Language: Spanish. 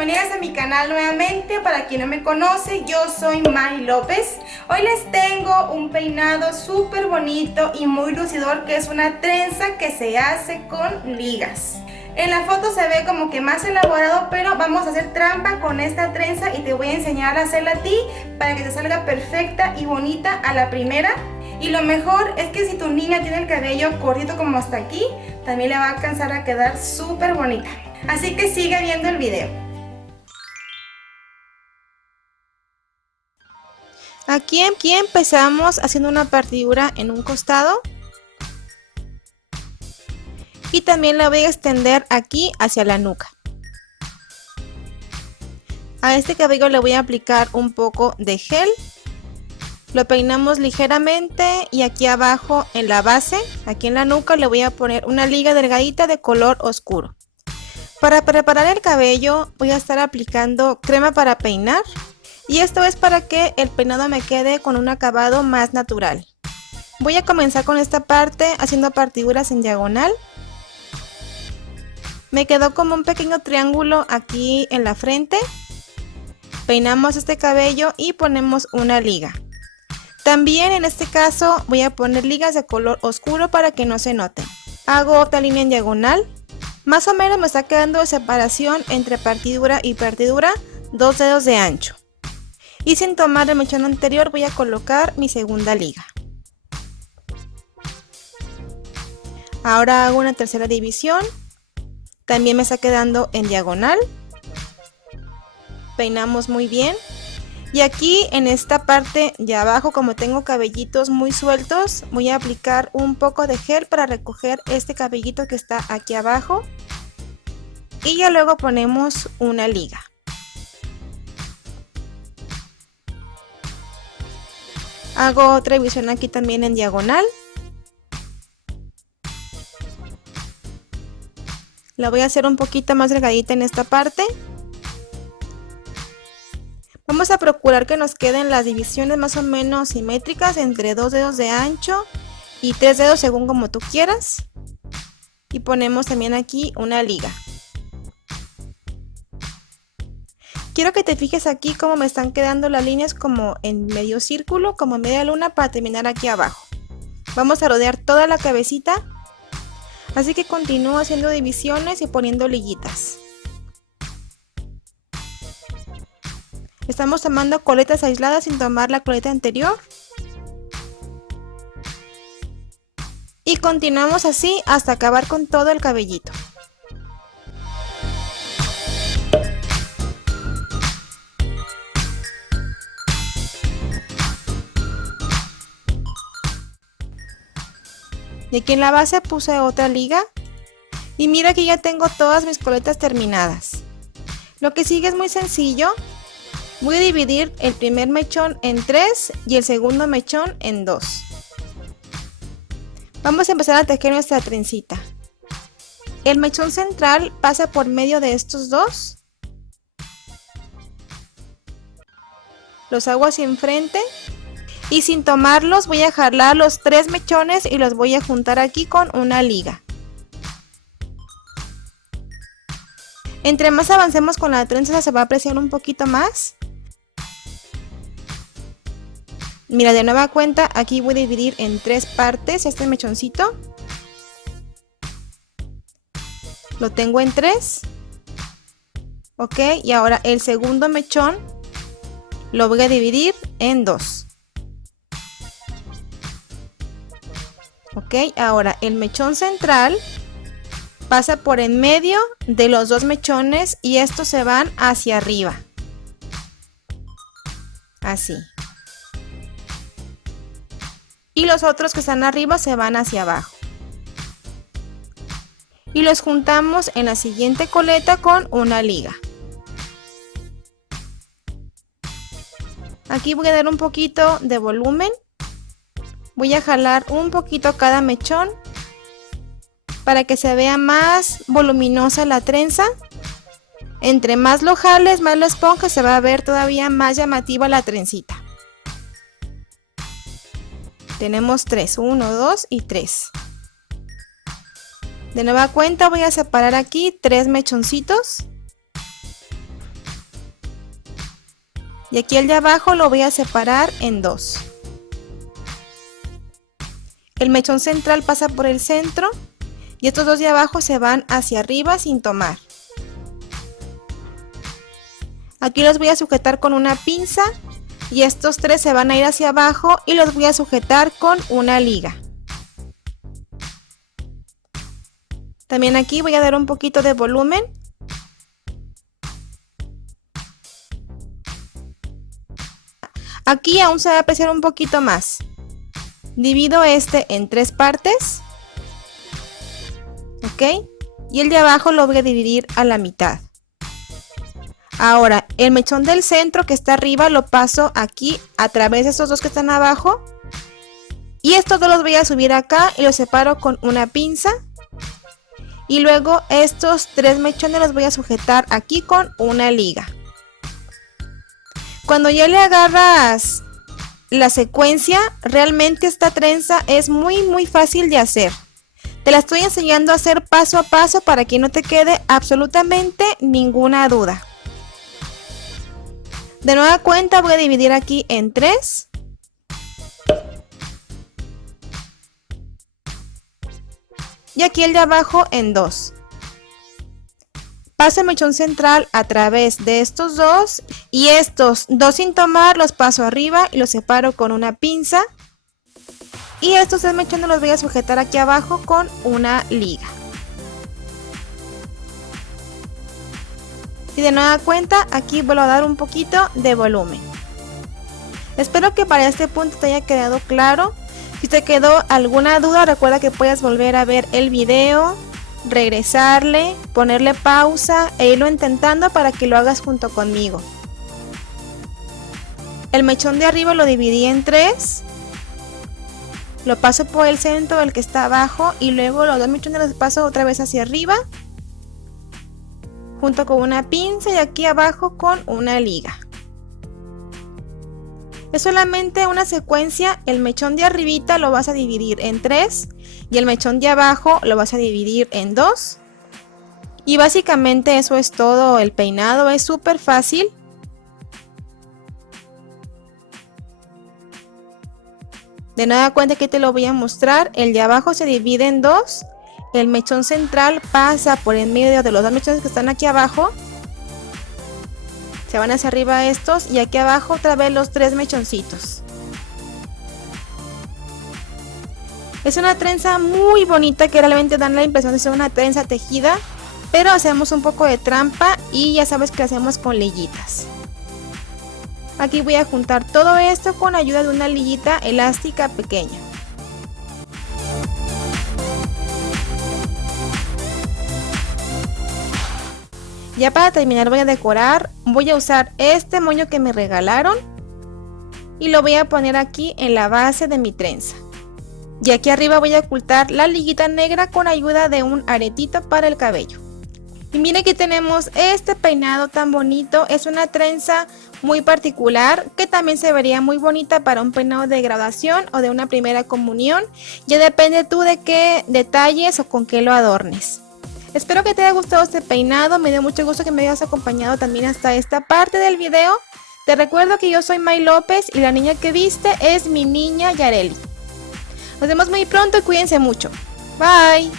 bienvenidas a mi canal nuevamente. Para quien no me conoce, yo soy Mari López. Hoy les tengo un peinado súper bonito y muy lucidor, que es una trenza que se hace con ligas. En la foto se ve como que más elaborado, pero vamos a hacer trampa con esta trenza y te voy a enseñar a hacerla a ti para que te salga perfecta y bonita a la primera. Y lo mejor es que si tu niña tiene el cabello cortito como hasta aquí, también le va a alcanzar a quedar súper bonita. Así que sigue viendo el video. Aquí empezamos haciendo una partidura en un costado. Y también la voy a extender aquí hacia la nuca. A este cabello le voy a aplicar un poco de gel. Lo peinamos ligeramente y aquí abajo en la base, aquí en la nuca, le voy a poner una liga delgadita de color oscuro. Para preparar el cabello voy a estar aplicando crema para peinar. Y esto es para que el peinado me quede con un acabado más natural. Voy a comenzar con esta parte haciendo partiduras en diagonal. Me quedó como un pequeño triángulo aquí en la frente. Peinamos este cabello y ponemos una liga. También en este caso voy a poner ligas de color oscuro para que no se noten. Hago otra línea en diagonal. Más o menos me está quedando de separación entre partidura y partidura 2 dedos de ancho. Y sin tomar el mechón anterior voy a colocar mi segunda liga. Ahora hago una tercera división. También me está quedando en diagonal. Peinamos muy bien. Y aquí en esta parte de abajo, como tengo cabellitos muy sueltos, voy a aplicar un poco de gel para recoger este cabellito que está aquí abajo. Y ya luego ponemos una liga. Hago otra división aquí también en diagonal. La voy a hacer un poquito más delgadita en esta parte. Vamos a procurar que nos queden las divisiones más o menos simétricas, entre 2 dedos de ancho y 3 dedos según como tú quieras. Y ponemos también aquí una liga. Quiero que te fijes aquí cómo me están quedando las líneas, como en medio círculo, como en media luna, para terminar aquí abajo. Vamos a rodear toda la cabecita. Así que continúo haciendo divisiones y poniendo liguitas. Estamos tomando coletas aisladas sin tomar la coleta anterior. Y continuamos así hasta acabar con todo el cabellito. Y aquí en la base puse otra liga. Y mira que ya tengo todas mis coletas terminadas. Lo que sigue es muy sencillo. Voy a dividir el primer mechón en 3 y el segundo mechón en 2. Vamos a empezar a tejer nuestra trencita. El mechón central pasa por medio de estos dos. Los hago hacia enfrente. Y sin tomarlos voy a jalar los 3 mechones y los voy a juntar aquí con una liga. Entre más avancemos con la trenza se va a apreciar un poquito más. Mira, de nueva cuenta aquí voy a dividir en 3 partes este mechoncito. Lo tengo en 3. Ok, y ahora el segundo mechón lo voy a dividir en 2. Ok, ahora el mechón central pasa por en medio de los 2 mechones y estos se van hacia arriba. Así. Y los otros que están arriba se van hacia abajo. Y los juntamos en la siguiente coleta con una liga. Aquí voy a dar un poquito de volumen. Voy a jalar un poquito cada mechón para que se vea más voluminosa la trenza. Entre más lo jales, más lo esponjas, se va a ver todavía más llamativa la trencita. Tenemos 3, 1, 2 y 3. De nueva cuenta voy a separar aquí 3 mechoncitos. Y aquí el de abajo lo voy a separar en dos. El mechón central pasa por el centro y estos dos de abajo se van hacia arriba sin tomar. Aquí los voy a sujetar con una pinza y estos tres se van a ir hacia abajo y los voy a sujetar con una liga. También aquí voy a dar un poquito de volumen. Aquí aún se va a apreciar un poquito más. Divido este en tres partes. ¿Ok? Y el de abajo lo voy a dividir a la mitad. Ahora, el mechón del centro que está arriba lo paso aquí a través de estos dos que están abajo. Y estos dos los voy a subir acá y los separo con una pinza. Y luego estos tres mechones los voy a sujetar aquí con una liga. Cuando ya le agarras la secuencia, realmente esta trenza es muy fácil de hacer. Te la estoy enseñando a hacer paso a paso para que no te quede absolutamente ninguna duda. De nueva cuenta voy a dividir aquí en tres. Y aquí el de abajo en dos. Paso el mechón central a través de estos dos. Y estos dos sin tomar los paso arriba y los separo con una pinza. Y estos tres mechones los voy a sujetar aquí abajo con una liga. Y de nueva cuenta aquí vuelvo a dar un poquito de volumen. Espero que para este punto te haya quedado claro. Si te quedó alguna duda, recuerda que puedes volver a ver el video, regresarle, ponerle pausa e irlo intentando para que lo hagas junto conmigo. El mechón de arriba lo dividí en tres. Lo paso por el centro, el que está abajo, y luego los dos mechones los paso otra vez hacia arriba, junto con una pinza y aquí abajo con una liga. Es solamente una secuencia. El mechón de arribita lo vas a dividir en tres y el mechón de abajo lo vas a dividir en dos. Y básicamente eso es todo el peinado, es súper fácil. De nueva cuenta que te lo voy a mostrar. El de abajo se divide en dos. El mechón central pasa por en medio de los dos mechones que están aquí abajo. Se van hacia arriba estos y aquí abajo otra vez los tres mechoncitos. Es una trenza muy bonita que realmente dan la impresión de ser una trenza tejida, pero hacemos un poco de trampa y ya sabes que lo hacemos con liguitas. Aquí voy a juntar todo esto con ayuda de una liguita elástica pequeña. Ya para terminar voy a decorar, voy a usar este moño que me regalaron y lo voy a poner aquí en la base de mi trenza. Y aquí arriba voy a ocultar la liguita negra con ayuda de un aretito para el cabello. Y miren que tenemos este peinado tan bonito, es una trenza muy particular que también se vería muy bonita para un peinado de graduación o de una primera comunión. Ya depende tú de qué detalles o con qué lo adornes. Espero que te haya gustado este peinado, me dio mucho gusto que me hayas acompañado también hasta esta parte del video. Te recuerdo que yo soy May López y la niña que viste es mi niña Yareli. Nos vemos muy pronto y cuídense mucho. Bye.